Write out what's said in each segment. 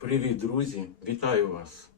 Привіт, друзі! Вітаю вас!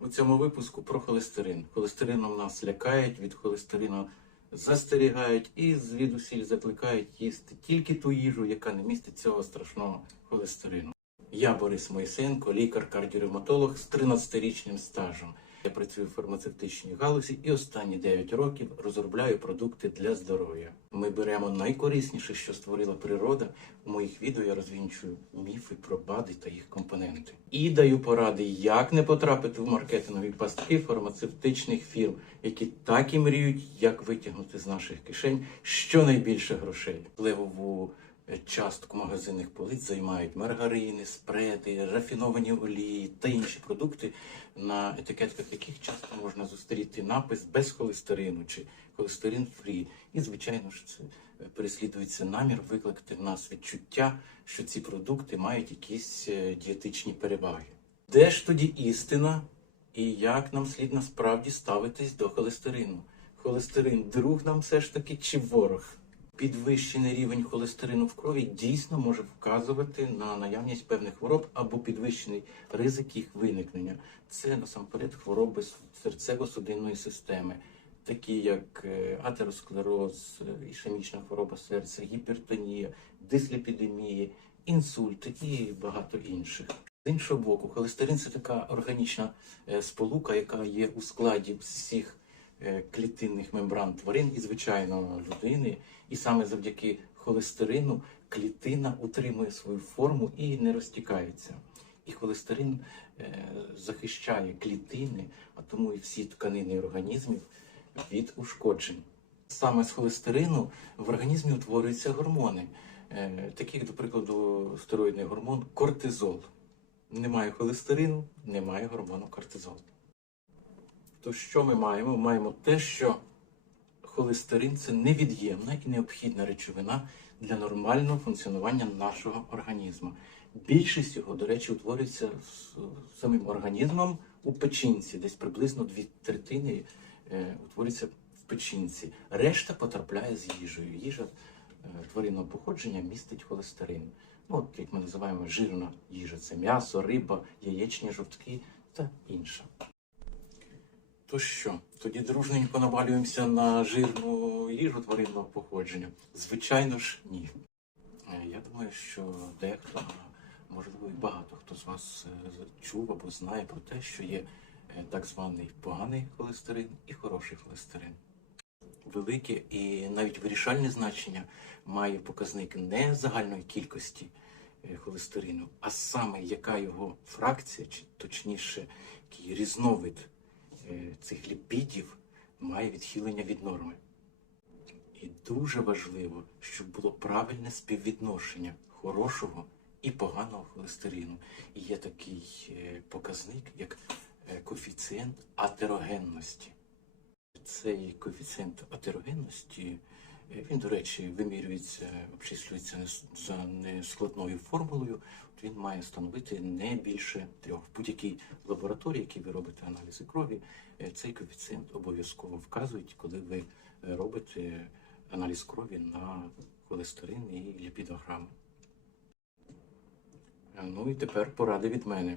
У цьому випуску про холестерин. Холестерином нас лякають, від холестерину застерігають і звідусіль закликають їсти тільки ту їжу, яка не містить цього страшного холестерину. Я Борис Мойсенко, лікар-кардіоревматолог з 13-річним стажем. Я працюю в фармацевтичній галузі і останні 9 років розробляю продукти для здоров'я. Ми беремо найкорисніше, що створила природа. У моїх відео я розвінчую міфи про БАДи та їх компоненти. І даю поради, як не потрапити в маркетингові пастки фармацевтичних фірм, які так і мріють, як витягнути з наших кишень щонайбільше грошей. Левову е, частку магазинних полиць займають маргарини, спреди, рафіновані олії та інші продукти, на етикетках яких часто можна зустріти напис без холестерину чи холестерин фрі. І, звичайно ж, це переслідується намір викликати в нас відчуття, що ці продукти мають якісь е, дієтичні переваги. Де ж тоді істина і як нам слід насправді ставитись до холестерину? Холестерин друг нам все ж таки чи ворог? Підвищений рівень холестерину в крові дійсно може вказувати на наявність певних хвороб або підвищений ризик їх виникнення. Це насамперед хвороби серцево-судинної системи, такі як е, атеросклероз, е, ішемічна хвороба серця, гіпертонія, дисліпідемія, інсульти і багато інших. З іншого боку, холестерин це така органічна е, сполука, яка є у складі всіх клітинних мембран тварин і, звичайно, людини. І саме завдяки холестерину клітина утримує свою форму і не розтікається. І холестерин е, захищає клітини, а тому і всі тканини організмів від ушкоджень. Саме з холестерину в організмі утворюються гормони, е, такі, як, до прикладу, стероїдний гормон кортизол. Немає холестерину, немає гормону кортизол. То що ми маємо? Ми маємо те, що холестерин це невід'ємна і необхідна речовина для нормального функціонування нашого організму. Більшість його, до речі, утворюється самим організмом у печінці, десь приблизно дві третини е, утворюється в печінці. Решта потрапляє з їжею. Їжа е, тваринного походження містить холестерин. Ну, от, як ми називаємо жирна їжа, це м'ясо, риба, яєчні жовтки та інша. То що, тоді дружненько навалюємося на жирну їжу тваринного походження? Звичайно ж, ні. Е, Я думаю, що дехто, можливо, і багато хто з вас е, чув або знає про те, що є е, так званий поганий холестерин і хороший холестерин. Велике і навіть вирішальне значення має показник не загальної кількості холестерину, а саме яка його фракція, чи точніше, який різновид цих ліпідів має відхилення від норми. І дуже важливо, щоб було правильне співвідношення хорошого і поганого холестерину. І є такий е, показник, як е, коефіцієнт атерогенності. Цей коефіцієнт атерогенності, е, він, до речі, вимірюється, обчислюється за нескладною формулою. От він має становити не більше трьох. В будь-якій лабораторії, якій ви робите аналізи крові, е, цей коефіцієнт обов'язково вказують, коли ви е, робите аналіз крові на холестерин і ліпідограму. Е, Ну і тепер поради від мене.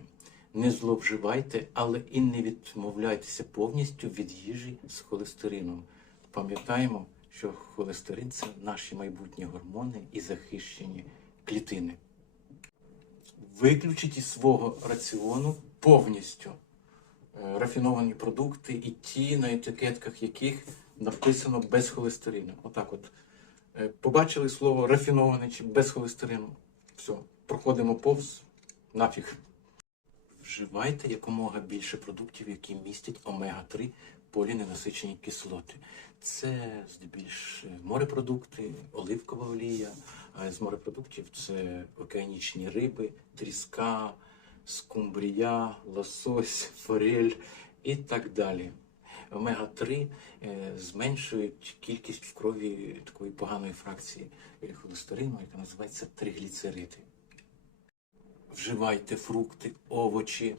Не зловживайте, але і не відмовляйтеся повністю від їжі з холестерином. Пам'ятаємо, що холестерин це наші майбутні гормони і захищені клітини. Виключіть із свого раціону повністю е, рафіновані продукти і ті, на етикетках яких написано без холестерину. Отак от. Е, Побачили слово рафіноване чи без холестерину. Все, проходимо повз нафіг. Вживайте якомога більше продуктів, які містять омега-3 поліненасичені кислоти. Це здебільш морепродукти, оливкова олія. А з морепродуктів це океанічні риби, тріска, скумбрія, лосось, форель і так далі. Омега-3 е, зменшують кількість в крові такої поганої фракції е, холестерину, яка називається тригліцериди. Вживайте фрукти, овочі,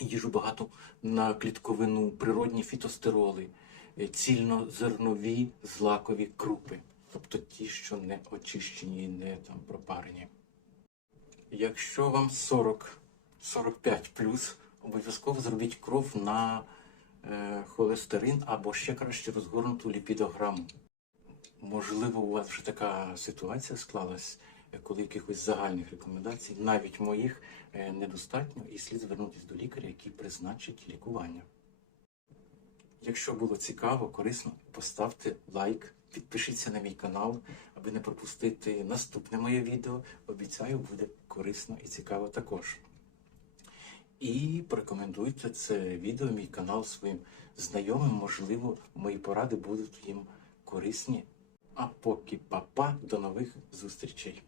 їжу багато на клітковину, природні фітостероли, е, цільнозернові злакові крупи, тобто ті, що не очищені і не там пропарені. Якщо вам 40 45 обов'язково зробіть кров на е, холестерин або ще краще розгорнуту ліпідограму. Можливо, у вас вже така ситуація склалась, коли якихось загальних рекомендацій, навіть моїх, е, недостатньо, і слід звернутися до лікаря, який призначить лікування. Якщо було цікаво, корисно, поставте лайк, підпишіться на мій канал, аби не пропустити наступне моє відео. Обіцяю, буде корисно і цікаво також. І порекомендуйте це відео, мій канал своїм знайомим. Можливо, мої поради будуть їм корисні. А поки па-па, до нових зустрічей!